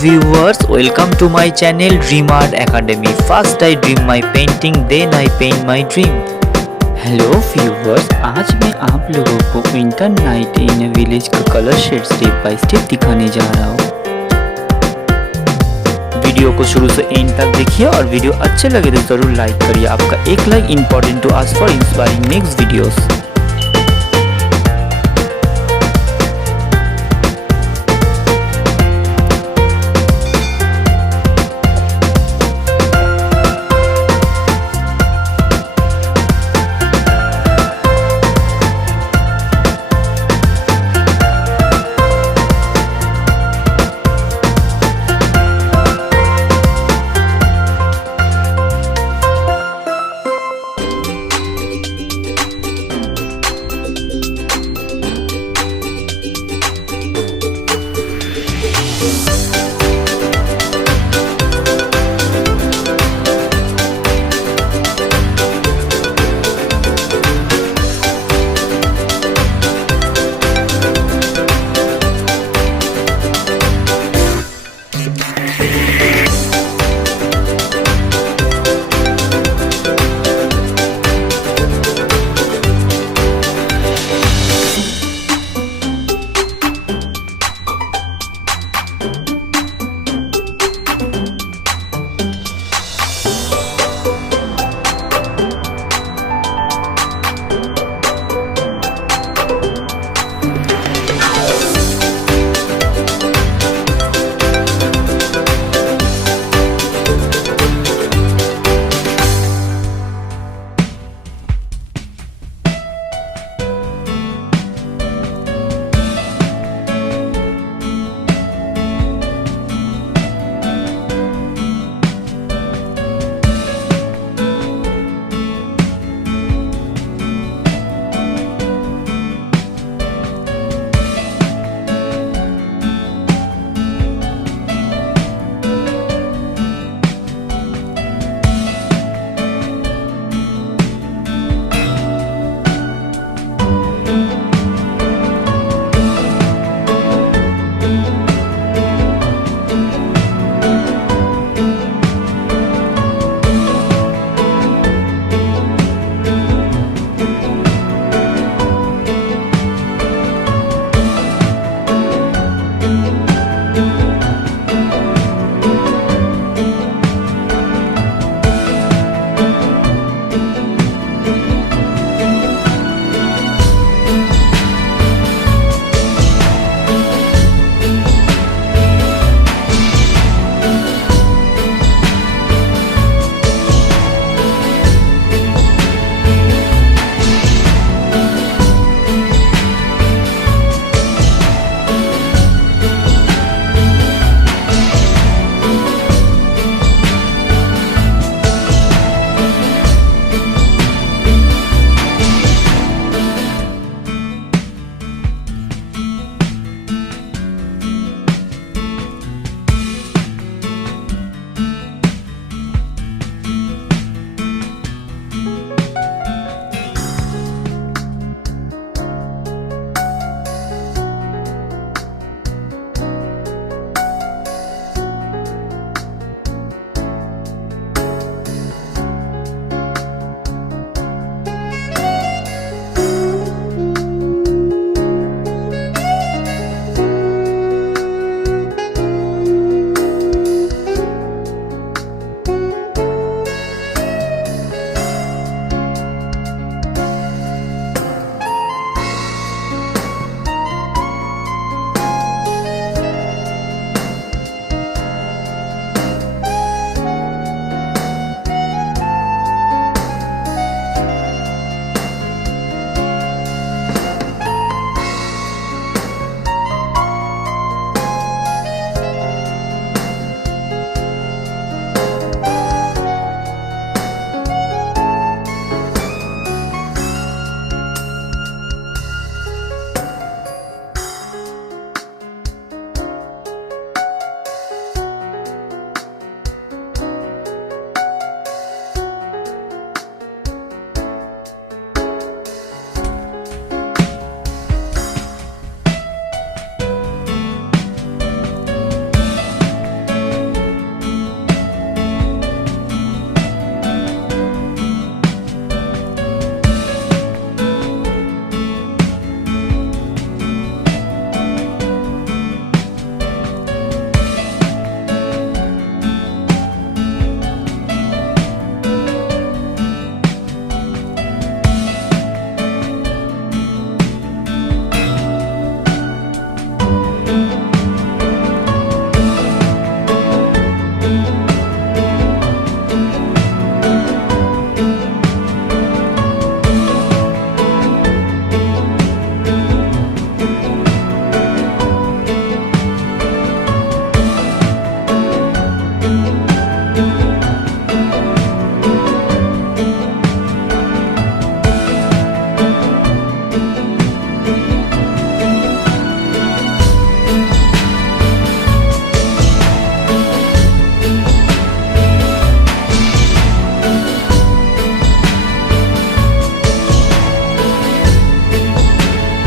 viewers, welcome to my channel Dream Art Academy. First I dream my painting, then I paint my dream. Hello viewers, आज मैं आप लोगों को winter night in village का colour shade step by step दिखाने जा रहा हूँ। वीडियो को शुरू से एंड तक देखिए और वीडियो अच्छे लगे तो जरूर लाइक करिए। आपका एक like important to us for inspiring next videos.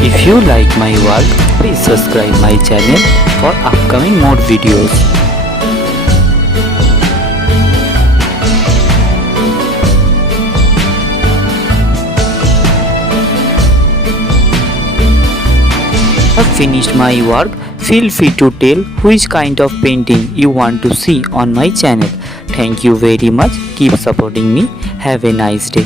If you like my work, please subscribe my channel for upcoming more videos. Have finished my work, feel free to tell which kind of painting you want to see on my channel. Thank you very much. Keep supporting me. Have a nice day.